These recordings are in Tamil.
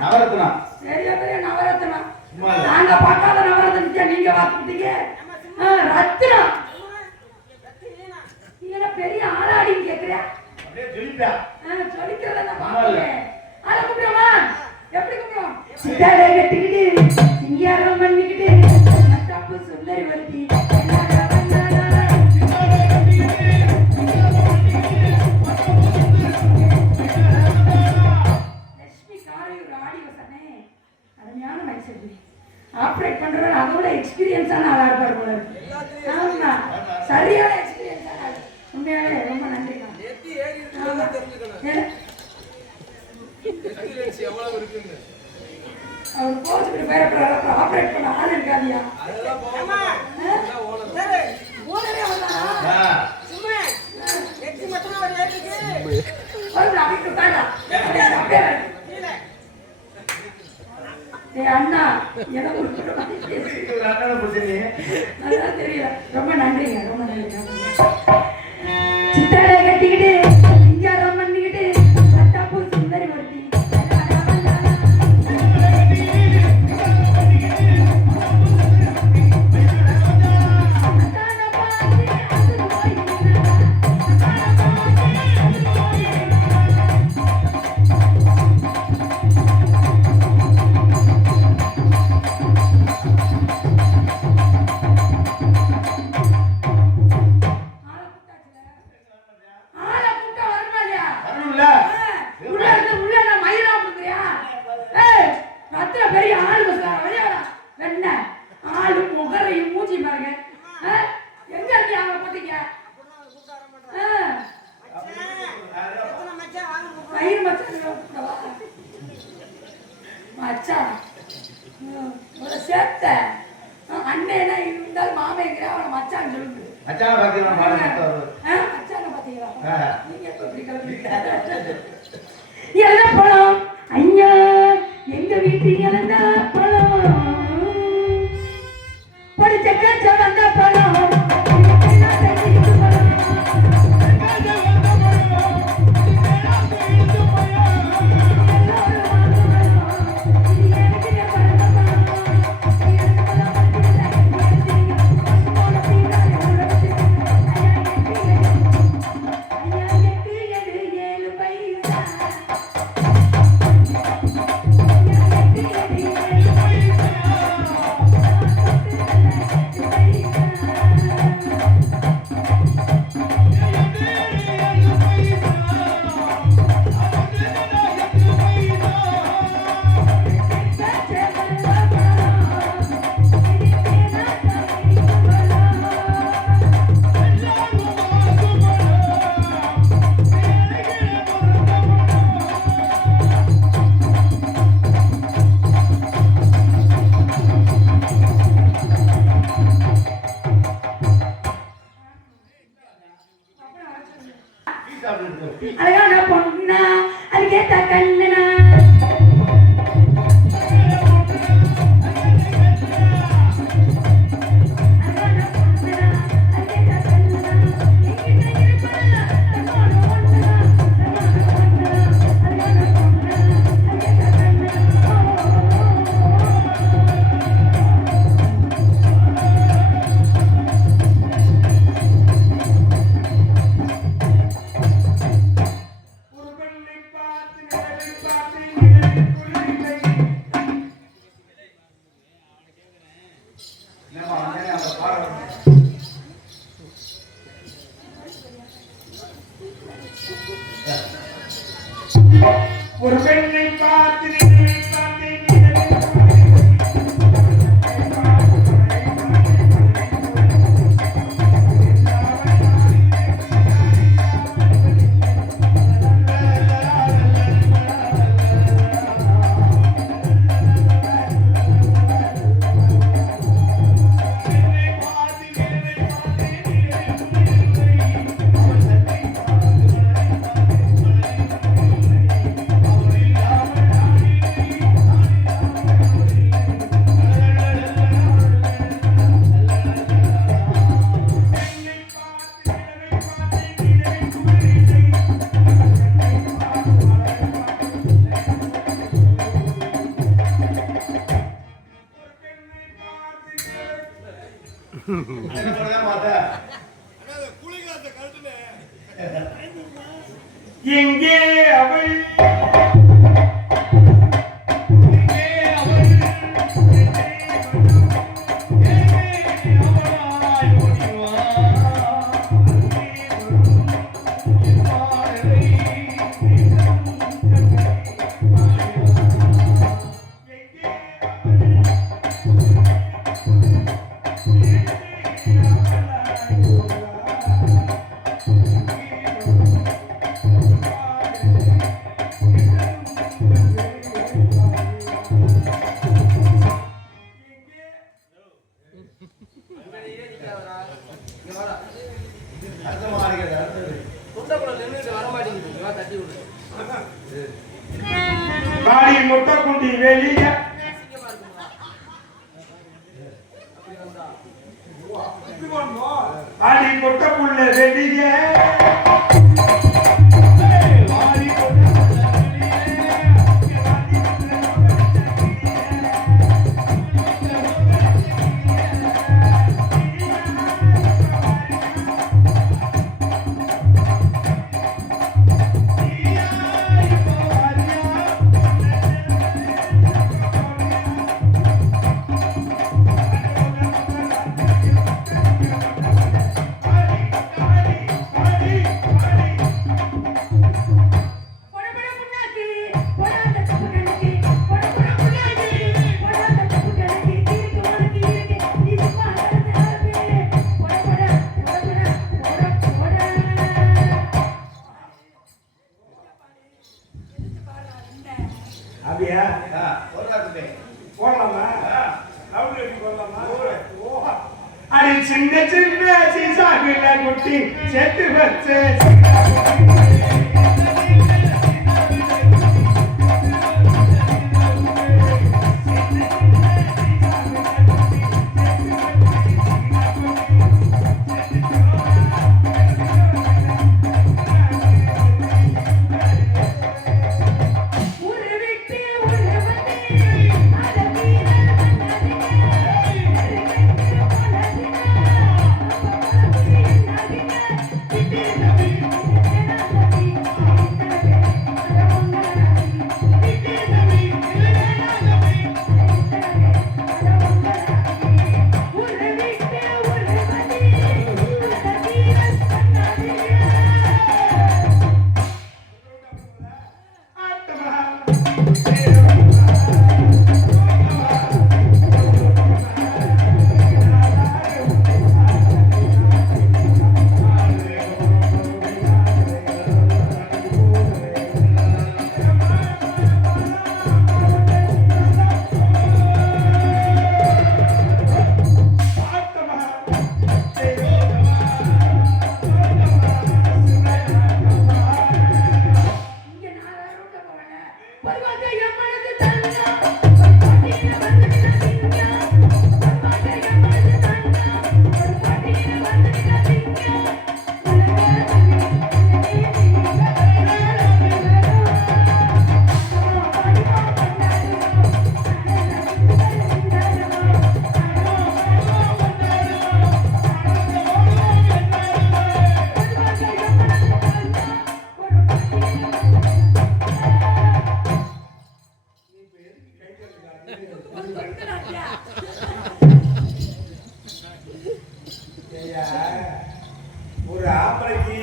நவரத்னம். பெரிய பெரிய நவரத்னம். நாங்க பார்க்காத நவரத்னத்தை நீங்க பார்த்துட்டீங்க. ரத்னம். நீங்க பெரிய ஆளாடின்னு கேக்குறியா? அப்படியே சொல்லிட்டா. சொல்லிக்கிறத நான் பாக்கறேன். ஆள கூப்பிடுமா? எப்படி கூப்பிடுவோம்? சித்தாடை கட்டிக்கிட்டு சிங்காரம் பண்ணிக்கிட்டு மத்தாப்பு சுந்தரி வர்த்தி ஆப்ரேட் பண்றவர் அதோட எக்ஸ்பீரியன்ஸான ஆளா இருப்பார் போல இருக்கு. ஆமா, சரியான எக்ஸ்பீரியன்ஸான ஆள். உண்மையாவே ரொம்ப நன்றி. அவர் போச்சுட்டு பயப்படுறாரு. அப்புறம் ஆப்ரேட் பண்ண ஆள் இருக்காதியா? ஓனரே வந்தாரா? அண்ணா எனக்கு தெரியல. ரொம்ப நன்றிங்க, ரொம்ப நன்றி. சித்தாடை கட்டிக்கிட்டு சிங்காரம் பண்ணிக்கிட்டு மத்தாப்பு சுந்தரி வர்த்தி பெரிய ஆளு என்ன ஆளு முகரையும் மூஞ்சி பாருங்க. எங்க இருக்கீங்க? அவங்க போட்டீங்க மயிர் மச்சான் சேர்த்த அண்ணன் இருந்தாலும் மாமா எங்க அவனை மச்சான் சொல்லுங்க. மச்சான பாத்தீங்களா? நீங்க எப்ப இப்படி கிளம்பிட்டீங்க? என்ன பழம் ஐயா எங்க வீட்டுக்கு இழந்த பழம் படிச்ச கச்ச வந்த பழம் அழகான பொண்ணா அதுக்கேத்த கண்ணனா ஒரு பெண்ணை பார்த்து எங்கே அவள் காடி முட்டை குண்டி வெளிய காடி முட்டை புள்ள வெளிய அப்படியா போடலாமா அடி சின்ன சின்ன சீசாவில குட்டி செத்து வச்சு ஒரு ஆம்பளைக்கு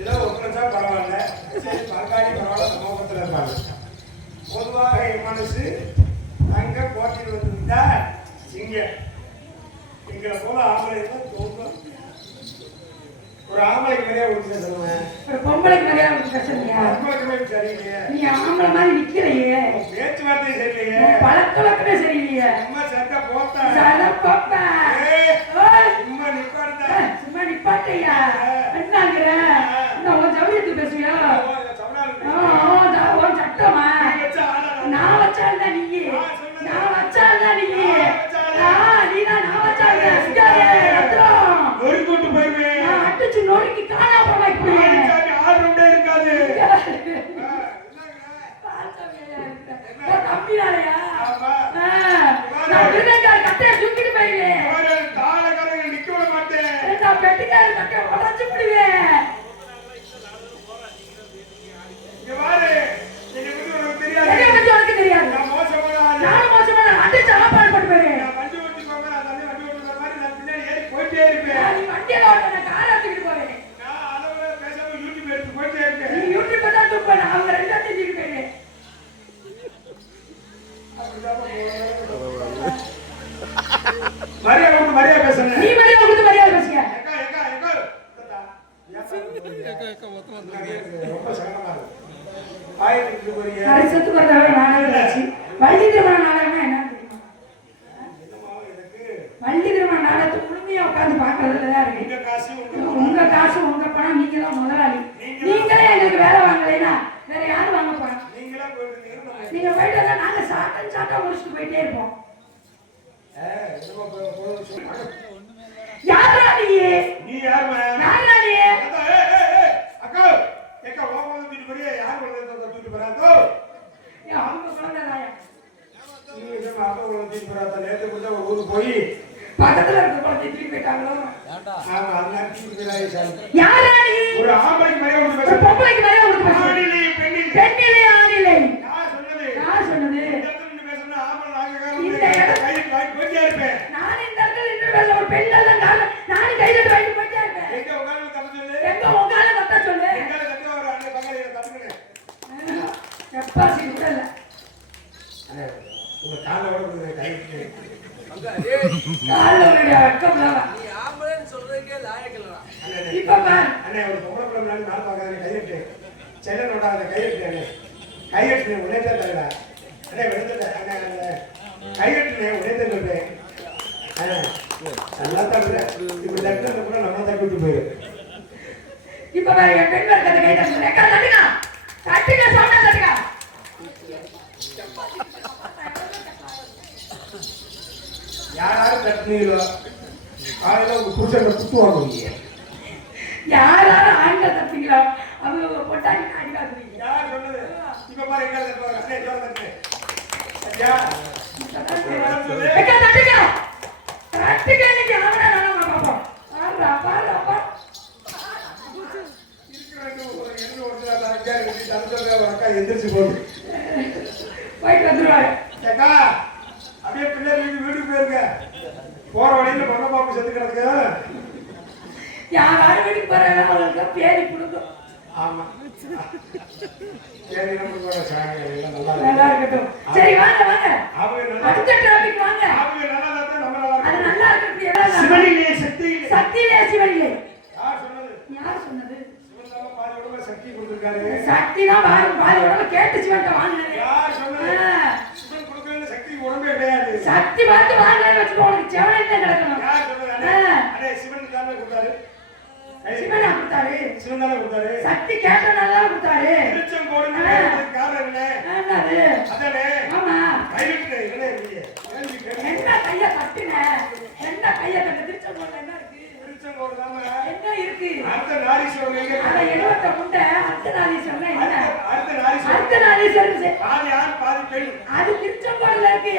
ஏதோ ஒப்படைச்சா பரவாயில்ல, சரி பங்காளி பரவாயில்ல, சமூகத்தில் இருப்பாங்க. பொதுவாக என் மனசு அங்கே போட்டியில் வந்துருந்தா எங்களை போல ஆம்பளை தோன்றும். ஒரு ஆம்பளைக்கு நிறைய கொடுத்து சொல்லுவேன், ஒரு பொம்பளைக்கு நிறைய சொல்லுங்க. பொம்பளைக்கு சரியில்லையே, நீ ஆம்பளை மாதிரி விற்கிறையே, பேச்சுவார்த்தை சரியில்லையே, பழக்கமே சரியில்லையே, சும்மா சட்டை போட்டா சும்மா நிப்பாட்டா சும்மா நிப்பாட்டையா என்னங்கிற உன் ஜவுளியத்து பேசுவியா? உன் சட்டமா நான் வச்சால்தான் நீ, நான் வச்சால்தான் நீ, நீதான் நான் வச்சால்தான் ஒரு கூட்டு போயிருவேன், அடிச்சு நொறுக்கி காணாம போயிருவேன். இருக்காது தம்பினாலயா நான் கட்டையை தூக்கிட்டு போயிருவேன். தக்க உடச்சு விடுவேன். இங்க பாரு, என்னை பத்தி உனக்கு தெரியாது. என்னை பத்தி உனக்கு தெரியாது. நான் மோசமான ஆளு. நானும் மோசமான ஆளு. அடிச்சு ஆப்பாடு போட்டு போயிருவேன். நான் வண்டி ஓட்டி போவேன், நான் தண்ணி வண்டி ஓட்டுற மாதிரி நான் பின்னாடி ஏறி போயிட்டே இருப்பேன். நீ வண்டியில ஓட்ட, நான் காரை தூக்கிட்டு போவேன். நான் அளவுல பேசாம யூடியூப் எடுத்து போயிட்டே இருப்பேன். நீ யூடியூப் தான் தூக்குவேன். அவங்க ரெண்டும் தூக்கிட்டு போயிருவேன். மரியாதை பேசுறேன். நீ மரியாதை கொடுத்து மரியாதை பேசுங்க. ரொம்ப சங்கடமா இருக்கு. ஆயிரத்துக்கு போறீங்க. அரசத்துக்கு ஒரு தடவை நாடகம் ஆச்சு. வள்ளி திருமண நாடகம்னா என்னன்னு தெரியுமா? வள்ளி திருமண நாடகத்தை முழுமையா உட்கார்ந்து பாக்குறதுல தான் இருக்கு. உங்க காசு உங்க பணம், நீங்க தான் முதலாளி. நீங்களே எங்களுக்கு வேலை வாங்கலைன்னா வேற யாரும் வாங்க போறோம்? நீங்க போயிட்டு வந்தா நாங்க சாட்டா முடிச்சுட்டு போயிட்டே இருப்போம். யாரா நீ? நீ யாருமா? யாரா நீ? அக்கா ஏக்கா ஓமம் தூக்கிட்டு போறியே, யார் குழந்தை தூக்கிட்டு போறாதோ? அவங்க குழந்தைதாயா? நீ நம்ம அப்பா குழந்தை தூக்கிட்டு போறாத. நேத்து கூட ஒரு ஊருக்கு போய் பக்கத்துல இருக்க குழந்தை தூக்கி போயிட்டாங்களோ? ஆமா, அதனால தூக்கிட்டு போறாய் சார். யாரா நீ? ஒரு ஆம்பளைக்கு மரியாதை கொடுத்து ஒரு பேசு. பொம்பளைக்கு மரியாதை கொடுத்து பேசு. ஆணிலே பெண்ணிலே. பெண்ணிலே ஆணிலே. யார் சொன்னது? யார் சொன்னது? இந்த இடத்துல நின்னு பேசுனா ஆம்பளை நாககாரம் இந்த இடம் கையில வாங்கி போயிட்டே இருப்பேன். நான் இந்த இடத்துல நின்று பேச ஒரு பெண்கள் தான் காரணம். நானும் கையில வாங்கி போயிட்டே இருப்பேன். எங்க உட்கார்ந்து தப்பு சொல்லு. எங்க உங்கால கத்த சொல்லு. எங்கால கட்டி ஒரு அண்ணன் பக்கத்துல தப்புனே. எப்பாசி விடல. அண்ணே உங்க கால்ல ஓடுது கைக்கு. கால்ல விட வெக்கம்லவா. நீ ஆம்பளைன்னு சொல்றதுக்கே லாயக்கலடா. இப்ப பாரு. அண்ணே ஒரு பொம்பளை பிள்ளை நாள் நாள் பார்க்காத கையிட்டு. செல்ல நோடாத கையிட்டு அண்ணே. கையிட்டு உடையதே தரடா. அண்ணே வெளுத்துட்ட அண்ணே கையிட்டு உடையதே தரடே. அண்ணே நல்லா தரல. இப்ப லெட்டர்ல கூட நம்ம தான் கூட்டி போயிரு. இப்ப பாரு என் பெண்கள் கதை கையில சொல்றேன். அக்கா தட்டுங்க. தட்டுங்க சொன்னா தட்டுங்க. யாராரு தட்டுனீங்களோ காலையில உங்க புருஷனை குத்துவாங்க நீங்க. யாராரும் ஆண்கள் தப்பீங்களோ அவங்க பொட்டாங்க அடிக்காதுவீங்க. யார் சொன்னது? இப்ப பாரு எங்க தட்டுவாங்க. அண்ணே ஜோர தட்டு. ஐயா அக்கா தட்டுங்க. தட்டுங்க இன்னைக்கு அவன நாம பாப்போம். பாருடா பாருடா. எந்திரிச்சு போகுது. போயிட்டு வந்துருவாரு. ஏக்கா அப்படியே பிள்ளைங்க வீட்டுக்கு போயிருங்க. போற வழியில பொண்ணை பாப்பு செத்து கிடக்கு. யாராவது வீட்டுக்கு போறாங்க அவங்களுக்கு பேரி கொடுக்கும். ஆமா சரி நம்ம போற சாங்க எல்லாம் நல்லா நல்லா இருக்கட்டும். சரி வாங்க வாங்க. அவங்க நல்லா அடுத்த டிராபிக் வாங்க. அவங்க நல்லா இருந்தா நம்ம நல்லா அது இருக்கோம். நல்லா இருக்கிறது எல்லாம் சிவனிலே சக்தியிலே. சக்தியிலே சிவனிலே. யார் சொன்னது? யார் சொன்னது? சிவன் பாதி உடம்பு சக்தி கொடுத்திருக்காரு. சக்தி தான் பாதி உடம்பு கேட்டு சிவன்ட்ட வாங்கினது. யார் சொன்னது? சிவன் கொடுக்கற சக்தி உடம்பே கிடையாது. சக்தி பார்த்து வாங்கலன்னு வச்சுக்கோ உனக்கு செவனே கிடக்கணும். யார் சொன்னது? அடே சிவன் தானே கொடுத்தாரு. சிவனா கொடுத்தாரு. சிவன் தானே கொடுத்தாரு. சக்தி கேட்டனால தான் கொடுத்தாரு. திருச்சம் போடுறதுக்கு காரணம் என்ன? என்னது? அதானே ஆமா. கைவிட்டு என்ன இல்லையே. கேள்வி கேள்வி. என்ன கைய தட்டுன? என்ன கைய தட்டு திருச்சம் போடுற என்ன இருக்கு? திருச்சம் போடுறாம என்ன இருக்கு? அடுத்த நாரீஸ்வரன் எங்க? அத எழுவட்ட முண்டை அர்த்தநாதீஸ்வரன் என்ன? அடுத்த நாரீஸ்வரன் அர்த்தநாதீஸ்வரன் பாதி ஆண் பாதி பெண். அது திருச்செங்கோடுல இருக்கு.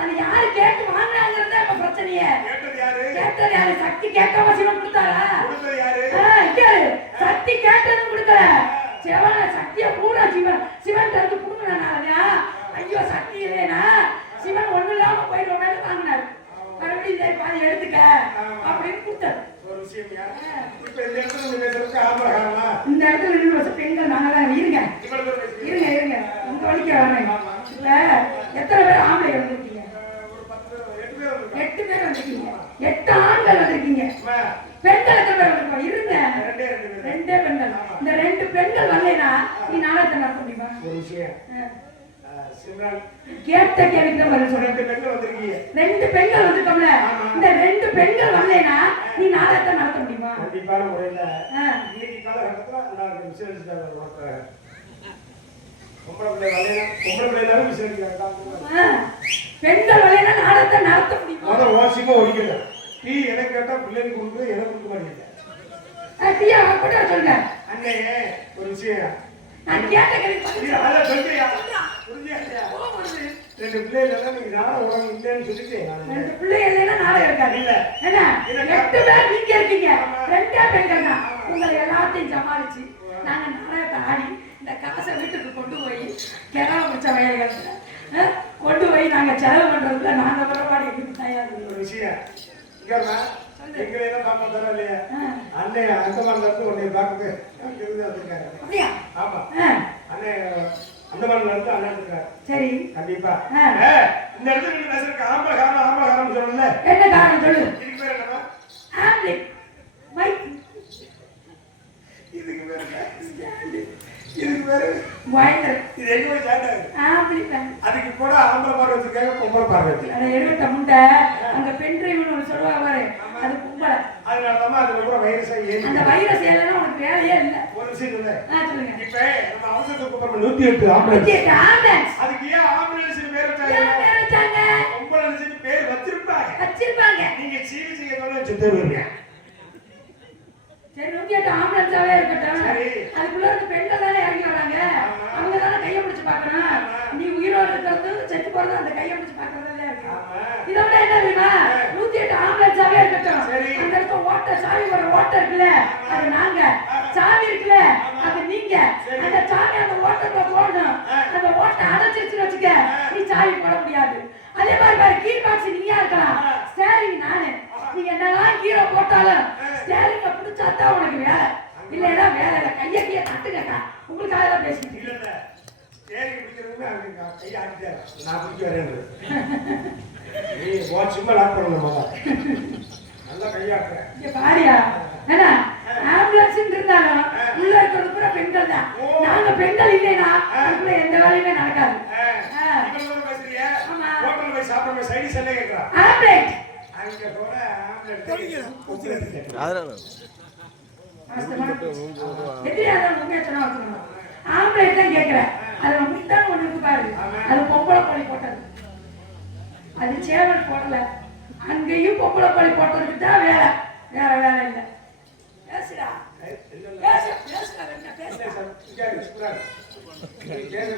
அது யாரு கேட்டு வாங்குறாங்கறதே இப்ப பிரச்சனையே. கேட்டது யாரு? கேட்டது யாரு? சக்தி கேட்காம சிவன் கொடுத்தாரா? கொடுத்தது யாரு? கேளு. சக்தி கேட்டது கொடுக்கல. சிவன சக்திய பூரா சிவன் தரது புடுங்கனாலயா? ஐயோ சக்தி இல்லைனா சிவன் ஒண்ணு இல்லாம போயிடுவாங்க தாங்கினாரு. மறுபடியும் இதை பாதி எடுத்துக்க அப்படின்னு கொடுத்தாரு. ஒரு விஷயம் யார்? இப்ப இந்த இடத்துல நீங்க பேசுறதுக்கு ஆபரகாமா? இந்த இடத்துல நின்று பெண்கள் நாங்கதான் இருங்க இவ்வளவு பேர் பேசுறீங்க. இருங்க இருங்க உங்க வலிக்க வேணாம். இல்ல எத்தனை பேர் ஆம்பளை வந்திருக்கீங்க? ஒரு 10 பேர் 8 பேர் 8 பேர் வந்திருக்கீங்க. 8 ஆண்கள் வந்திருக்கீங்க. அம்மா பெண்கள் எத்தனை பேர் வந்திருக்கோம்? இருங்க ரெண்டே பேர். ரெண்டே பெண்கள். இந்த 2 பெண்கள் வரலைனா நீ நாடகத்தை நடத்த முடியுமா? ஒரு விஷயம் சிம்ரன் கேட்ட கேள்விக்கு தான் பதில் சொல்றேன். 2 பெண்கள் வந்திருக்கீங்க. 2 பெண்கள் வந்திருக்கோம்ல, இந்த 2 பெண்கள் வரலைனா நீ நாடகத்தை நடத்த முடியுமா? கண்டிப்பான முறையில இன்னைக்கு காலகட்டத்துல நான் விசேஷிச்சாங்க உனக்கு. பொம்பளை பிள்ளைகளும் விசேஷிக்கிறாங்க. பெண்கள் வரலைனா நாடகத்தை நடத்த முடியுமா? வாசிமா ஒழிக்கல. நீ எனக்கு கேட்டா பிள்ளைக்கு கொடுக்குறது எனக்கு கொடுக்க மாட்டேங்க. டீயா கூட சொல்லுங்க. அண்ணே ஒரு விஷயம் நான் கேட்ட கேள்வி பதில் அத சொல்றியா? புரிஞ்சியா? 2 பிள்ளைகள் நீங்க நானும் உடம்பு இல்லைன்னு சொல்லிட்டு 2 பிள்ளைகள் இல்லைன்னா நாளை இருக்காது. இல்ல. என்ன 8 பேர் நீங்க இருக்கீங்க, 2 பெண்கள் தான். உங்களை எல்லாத்தையும் சமாளிச்சு நாங்க நாடகத்தை ஆடி இந்த காசை வீட்டுக்கு கொண்டு போய் கிணறு முடிச்ச வயல்கள் கொண்டு போய் நாங்க செலவு பண்றதுல நாங்க பரவாயில்ல எங்களுக்கு தயார். ஒரு விஷயம் எங்களெல்லாம் பார்க்க தர இல்லையா அண்ணன் அந்த மாதிரி இருந்து உன்னை பார்க்க வந்திருக்காரு. அப்படியா? ஆமா அண்ணன் அந்த மாதிரி இருந்து அண்ணன் இருக்காரு. சரி கண்டிப்பா இந்த இடத்துல நீங்க பேசுறதுக்கு ஆம்பகாரம் சொல்லல. என்ன காரணம் சொல்லு. இதுக்கு பேர் என்னமா? Omelette mic. இதுக்கு பேர் என்ன? இதுக்கு பேரு வாய்டர். இது எங்க போய் ஜாயிண்ட் ஆகுது? ஆம்ப்ளிஃபையர். அதுக்கு கூட ஆம்பளை பாரு வச்சிருக்காங்க, பொம்பளை பாரு வச்சிருக்காங்க. அட எடுத்த முண்டை அங்க பென் டிரைவ்னு ஒன்னு சொல்லுவாங்க பாரு, அது பொம்பளை. அதனால தான் அதுல கூட வைரஸ் ஏறி. அந்த வைரஸ் ஏறனா உனக்கு வேலையே இல்ல. ஒரு விஷயம் சொல்லுங்க. சொல்லுங்க. இப்போ நம்ம அவசரத்துக்கு கூப்பிடுற 108 ஆம்புலன்ஸ். 108 ஆம்புலன்ஸ். அதுக்கு ஏன் ஆம்புலன்ஸ்னு பேர் வச்சாங்க? ஏன் பேர் வச்சாங்க? ஆம்புலன்ஸ்னு பேர் வச்சிருப்பாங்க. நீங்க சிகிச்சை பண்ண செத்து வருவீங்க. சரி 108 ஆம்புலன்ஸாவே இருக்கட்டும். அதுக்குள்ள இருந்து பெண்கள் தானே இறங்கி வராங்க. அவங்க தானே கையை பிடிச்சு பார்க்கணும். நீ உயிரோடு இருக்கிறது செத்து போறது அந்த கையை பிடிச்சு பார்க்கறதுல இருக்கு. இதோட என்ன தெரியுமா? 108 ஆம்புலன்ஸாவே இருக்கட்டும். அந்த இடத்துல ஓட்டர் சாவி வர ஓட்டர் இருக்குல்ல, அது நாங்க. சாவி இருக்குல்ல, அது நீங்க. அந்த சாவி அந்த ஓட்டர்ல போடணும். அந்த ஓட்டர் அடைச்சிருச்சுன்னு வச்சுக்க, நீ சாவி போட முடியாது. அதே மாதிரி கீ பாக்ஸ் நீயா இருக்கலாம், ஸ்டேரிங் நானு. நீங்க என்னதான் கீழே போட்டாலும் ஸ்டேரிங்க பிடிச்சாதான் உனக்கு வேலை, இல்லைன்னா வேலை இல்லை. கையை தட்டுக்கா, உங்களுக்காக தான் பேசிட்டு இல்ல இல்ல ஸ்டேரிங் பிடிக்கிறதுமே அங்க கையை ஆட்டிட்டாரு. நான் பிடிக்க வரேன். நீ சும்மா லாக் பண்ணல மாமா, நல்லா கையாட்டுற. இங்க பாரியா என்ன ஆம்புலன்ஸ் இருந்தாலும் உள்ள இருக்கிறது பூரா பெண்கள் தான். நாங்க பெண்கள் இல்லைன்னா அதுக்குள்ள எந்த வேலையுமே நடக்காது. இவங்க பேசுறியா? ஹோட்டல்ல போய் சாப்பிடுற சைடு செல்லே கேக்குறா. ஆம்புலன்ஸ் அங்க போற ஆம்புலன்ஸ் அதனால ஆம்புலன்ஸ் தான் கேக்குறேன். அதுல முட்டான் ஒண்ணு இருக்கு பாரு, அது பொம்பளை கோழி போட்டது. அது சேவல் போடல. அங்கேயும் பொம்பளை கோழி போட்டதுக்கு தான் வேலை, வேற வேலை இல்லை. பேசுடா பேசுடா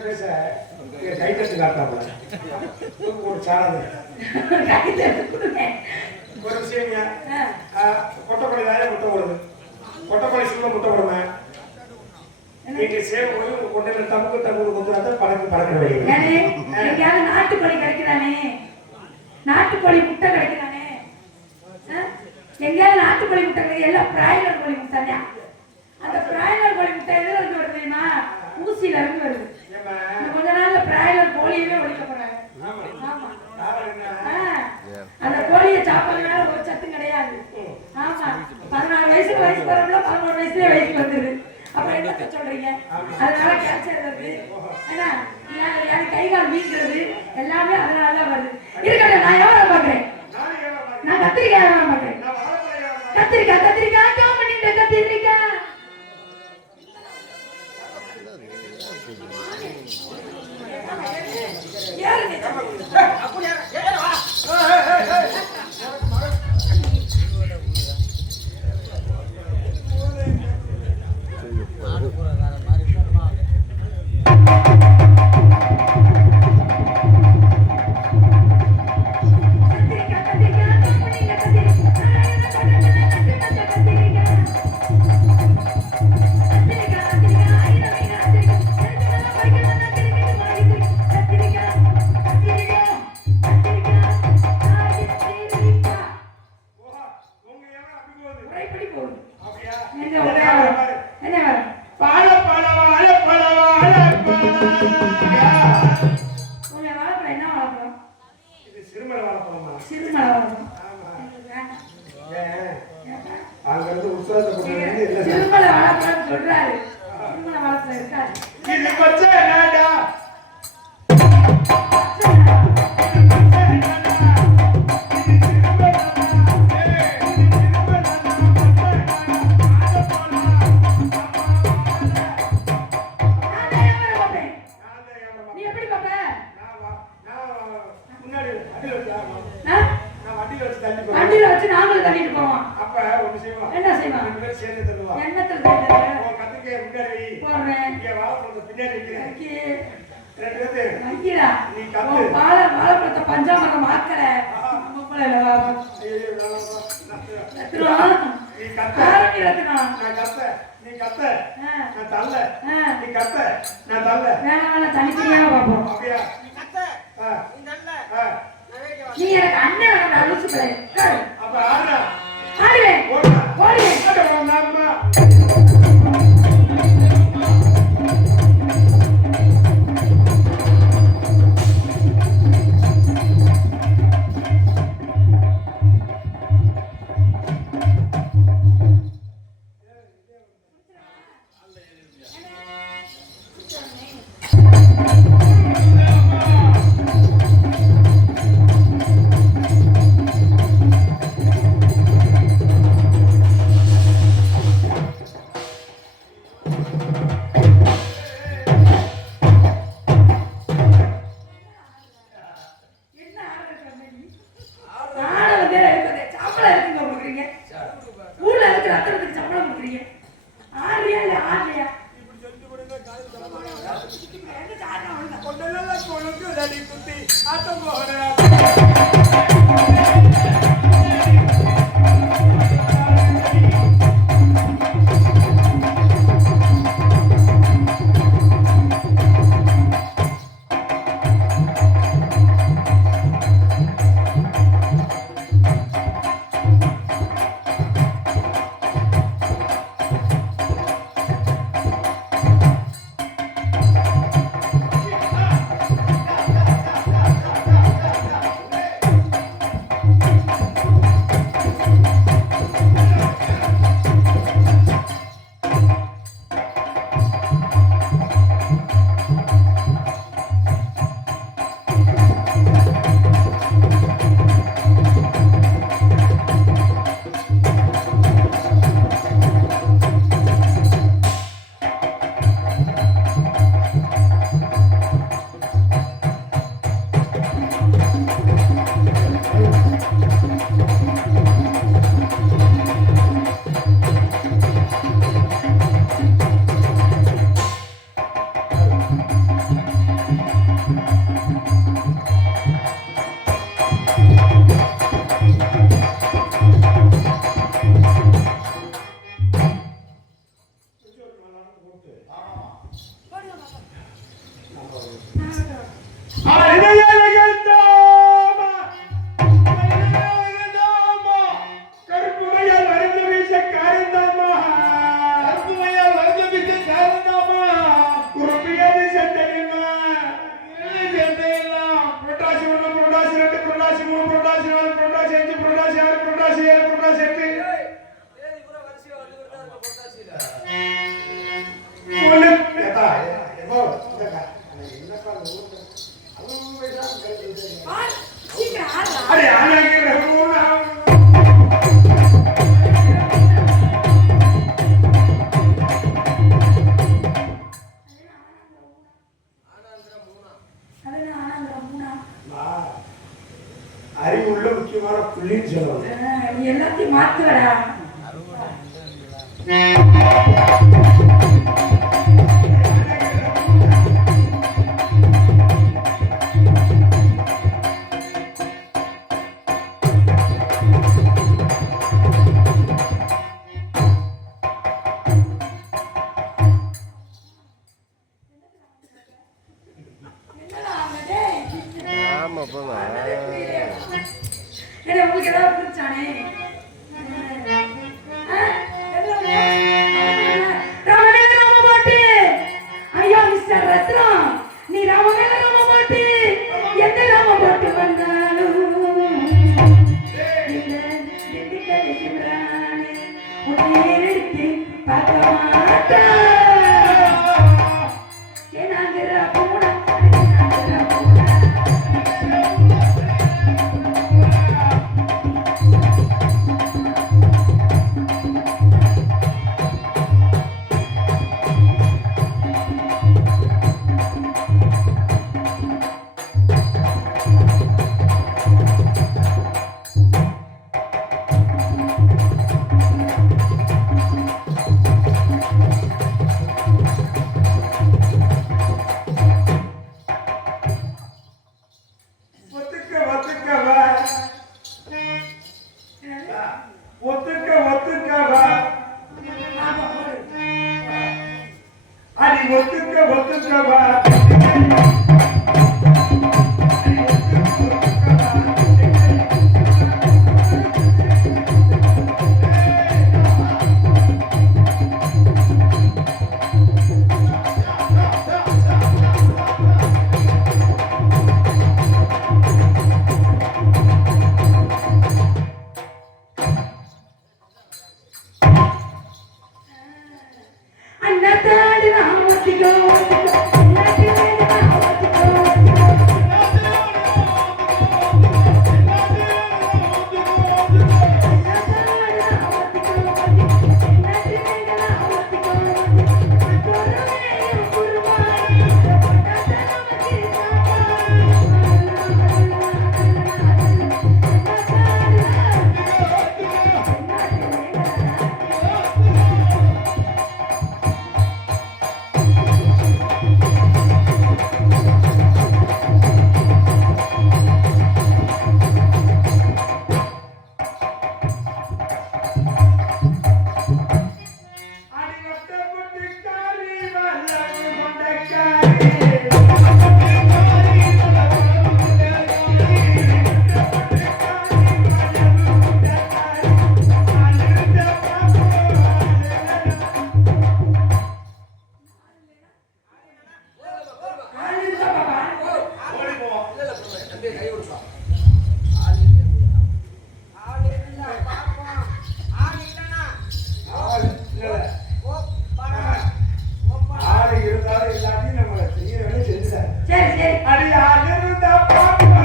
பேச கை தட்டு காட்டாம ஒரு சாரது ஒரு விஷயங்க. கொட்டைப்பள்ளி தானே முட்டை போடுது. கொட்டைப்பள்ளி சும்மா முட்டை போடுவேன். நீங்க சேவை போய் உங்க கொண்டையில தம்பு கொண்டு பறக்கிற வழி. எங்கேயாவது நாட்டுக்கோழி கிடைக்கிறானே, நாட்டுக்கோழி முட்டை கிடைக்கிறானே. எங்கேயாவது நாட்டுக்கோழி முட்டை கிடையாது, எல்லாம் பிராய்லர் கோழி முட்டை தான். அந்த பிராய்லர் கோழி முட்டை எதுல இருந்து வருது தெரியுமா? ஊசியில இருந்து வருது. கொஞ்ச நாள்ல பிராய்லர் கோழியவே ஒழிக்க போறாங்க. அந்த கோழியை சாப்பிடறதுனால ஒரு சத்தும் கிடையாது. ஆமா 14 வயசுக்கு வயசு போறவங்கள 11 வயசுலயே வயசுக்கு வந்துருது. அப்புறம் என்ன சொல்றீங்க? அதனால கேன்சர் வருது, ஏன்னா கை கால் வீசுறது எல்லாமே அதனாலதான் வருது. இருக்கட்டும், நான் வியாபாரம் பாக்குறேன். நான் கத்திரிக்காய் வியாபாரம் பாக்குறேன். கத்திரிக்காய் கத்திரிக்காய் கேம் பண்ணிட்டு கத்திரிக்காய் வண்டியில வச்சு நாங்களும் தள்ளிட்டு போவோம். அப்ப ஒண்ணு செய்வோம். என்ன செய்வோம்? ரெண்டு பேரும் சேர்ந்து தள்ளுவோம். என்னத்துல தள்ளுவோம்? கத்திரிக்காய் முன்னாடி போடுறேன். இங்க வாழைப்பழம் பின்னாடி வைக்கிறேன். ரெண்டு பேர்த்தையும் ஐயா நீ கத்து. வாழைப்பழத்தை பஞ்சாமரம் மாக்கல நம்ம போல ஐயோ, வேணாம்ப்பா. நீ கத்த. ஆரம்பி ரத்னம் நான் கத்த. நீ கத்த. ஆ. நான் தள்ள. ஆ. நீ கத்த. நான் தள்ள. வேணாம் தனித்தனியா பார்ப்போம் அப்படியா? ஆ. ஆ. நீ எனக்கு அண்ணன் வேணாம் லூசு பிள்ளை அப்ப ஆடுறா. ஆடுவேன் ஓடுறா. ஓடுவேன் அட உங்க அம்மா. அறிவுள்ள முக்கியமான புள்ளின்னு சொல்லுவாங்க. நீ எல்லாத்தையும் மாத்துவடா. உங்களுக்கு ஏதாவது புரிச்சானே ஐயா மிஸ்டர் ரத்னம், நீ ராமவேல ராம பாட்டு எந்த ராம பாட்டு வந்தாலும் எடுத்து பார்க்க மாட்டேன். கை விடுறோம். ஆள் இருந்தா பாப்போம். ஆள் இல்லனா ஆள் இல்ல. ஓ பாடா. ஆள் இருந்தாலும் இல்லாட்டி நம்ம செய்ய வேண்டிய செஞ்சுட்டாரு. சரி சரி அடி ஆள் இருந்தா பாப்போம்.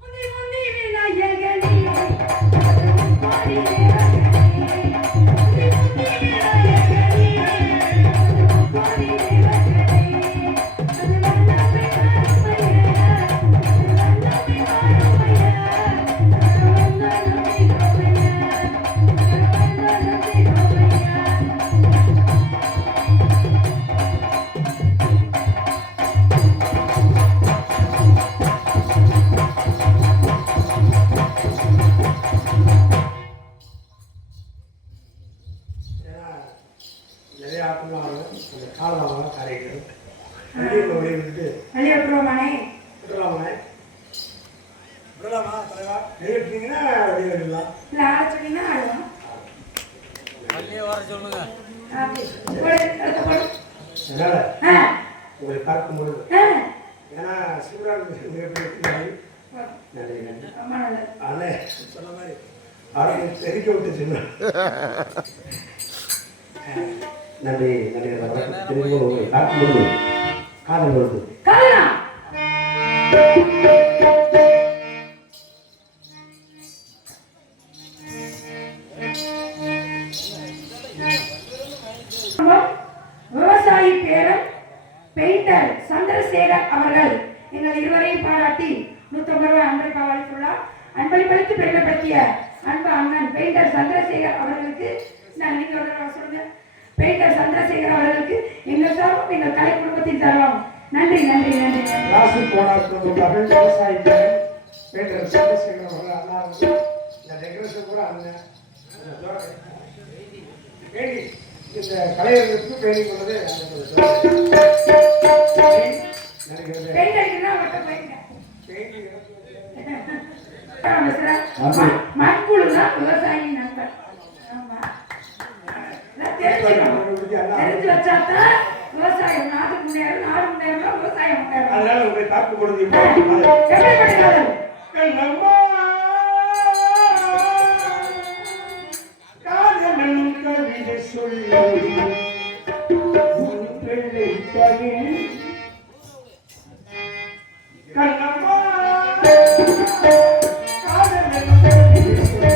முந்தி முந்தி விநாயகனே முப்பாடி தேவனே முந்தி முந்தி விநாயகனே முப்பாடி தேவனே அது வண்ணமே காருமையா அது வண்ணமே காருமையா அது வண்ணமே காருமையா அது வண்ணமே காருமையா ஏன்னா நிறைய ஆட்டம்லாம் ஆகும். அந்த காலமாக கரைகள் வண்டியை வெளியே விட்டுட்டு வெளியே விட்டுருவோமானே விடலாமா விடலாமா தலைவா வெளியிட்டீங்கன்னா வெளியே விடலாம். இல்லை ஆட சொன்னீங்கன்னா ஆடுவோம் வண்டியை வர சொல்லுங்க. அப்படி போடு அடுத்த போடு அதனால ஆ உங்களை பார்க்கும்பொழுது ஆ ஏன்னா சிவராஜ் மிகப்பெரிய நன்றி நன்றி. ரொம்ப நல்லது ஆனால் சொன்ன மாதிரி அவரை தெரிவிக்க விட்டு சொன்னேன். நன்றி நன்றி. திரும்ப உங்களை பார்க்கும்பொழுது காதல் வருது. கல்யா விவசாயி பேரன் பெயிண்டர் சந்திரசேகர் அவர்கள் எங்கள் இருவரையும் பாராட்டி 150 ரூபாய் அன்பளிப்பாளர் அன்பளிப்பளித்து பெருமைப்படுத்திய அன்பு அண்ணன் பெயிண்டர் சந்திரசேகர் அவர்களுக்கு நான் நீங்க ஒரு தடவை சொல்லுங்க. பெயிண்டர் சந்திரசேகர் அவர்களுக்கு எங்கள் சார்பும் எங்கள் கலை குடும்பத்தின் சார்பாகவும் நன்றி நன்றி நன்றி நன்றி. ராசி போனார்கள் விவசாயி பேட்டர் சந்திரசேகர் அவர்கள் அல்லாது இந்த டெக்கரேஷன் கூட அந்த பேணி இந்த கலைஞர்களுக்கு பேணி கொண்டது நினைக்கிறது. பெயிண்ட் அடிக்கிறதா அவர்கிட்ட போயிருங்க. மண்புழு தான் விவசாயி நண்பர். ஆமா. இதான் தெரிஞ்சுக்கணும். தெரிஞ்சு வச்சாதான் விவசாயம் நாடு முன்னேறும், நாடு முன்னேறும், விவசாயம் முன்னேறும். அதனால உங்களை பார்க்கும் பொழுது எப்படிப்பட்டது? காதலும் கவிதை சொல்லும் பிள்ளை தனி கண்ணம்மா காதலும் கவிதை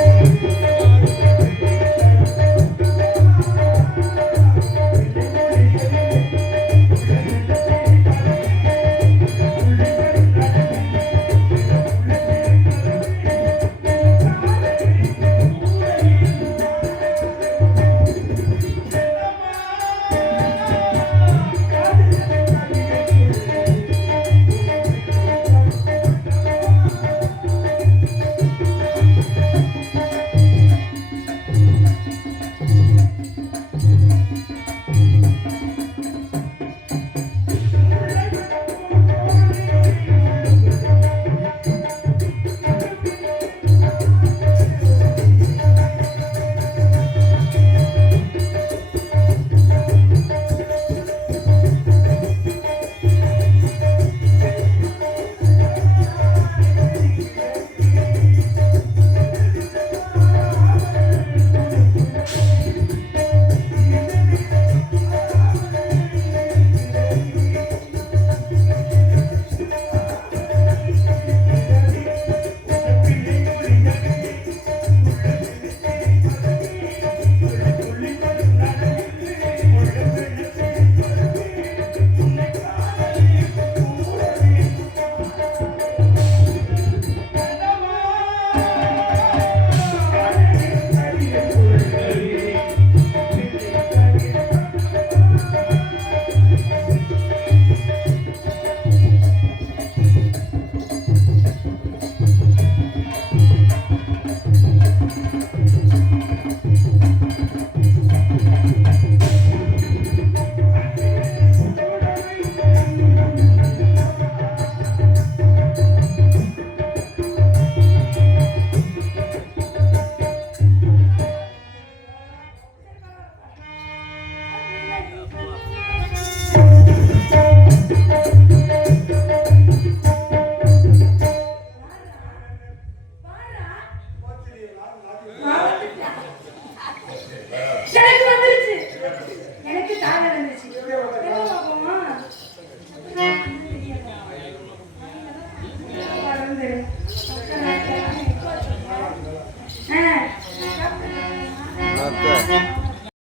சரி